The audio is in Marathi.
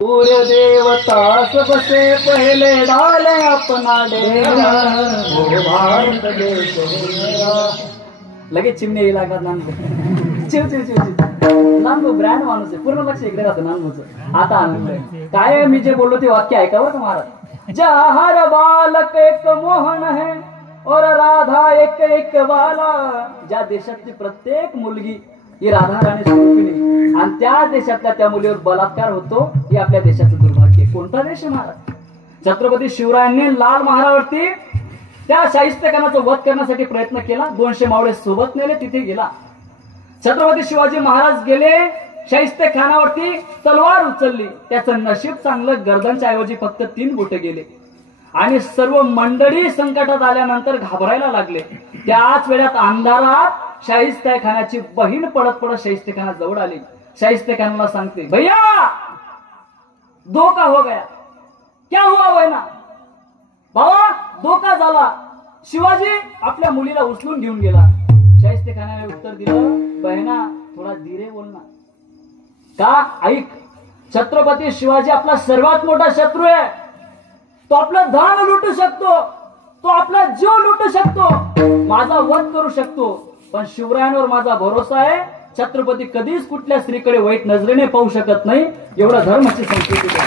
सूर्य देवता सबसे पहले डाले अपना डेरा, वो भारत देश मेरा. लगेच चिमणे येईल लागतात नानू. चिव चिव चिव चिव. नानू ब्रँड माणूस आहे, पूर्ण लक्ष इकडे राहतं नानूचं. आता आनंद आहे काय मी जे बोललो ते वाक्य ऐका बरं महाराज. जहाँ हर बालक एक मोहन है और राधा एक एक बाला. ज्या देशातली प्रत्येक मुलगी ही राधा राणी स्वरूपिणी आणि त्या देशातल्या त्या मुलीवर बलात्कार होतो, हे आपल्या देशाचं दुर्भाग्य. कोणता देश आहे महाराज? छत्रपती शिवरायांनी लाल महालावरती त्या शाहिस्तेखानाचा वध करण्यासाठी प्रयत्न केला. 200 मावळे सोबत नेले, तिथे गेला. छत्रपती शिवाजी महाराज गेले, शाहिस्तेखानावरती तलवार उचलली. त्याचं नशीब चांगलं, गर्दनच्या ऐवजी फक्त 3 बोटे गेले. आणि सर्व मंडळी संकटात आल्यानंतर घाबरायला लागले. त्याच वेळात अंधारात शाहिस्तेखानाची बहीण पडत पडत शाहिस्तेखाना जवळ आली. शाहिस्तेखानाला सांगते, भैया धोका हो गया. क्या हुआ बहिणा? बाबा धोका झाला. शिवाजी आपल्या मुलीला उचलून घेऊन गेला. शाहिस्तेखानाने उत्तर दिलं, बहिणा थोडा धीरे बोल ना. का? ऐक, छत्रपती शिवाजी आपला सर्वात मोठा शत्रू आहे. तो आपलं धन लुटू शकतो, तो आपला जीव लुटू शकतो, माझा वध करू शकतो. पण शिवरायांवर माझा भरोसा आहे. छत्रपती कधीच कुठल्या स्त्रीकडे वाईट नजरेने पाहू शकत नाही. एवढा धर्माची संस्कृती आहे.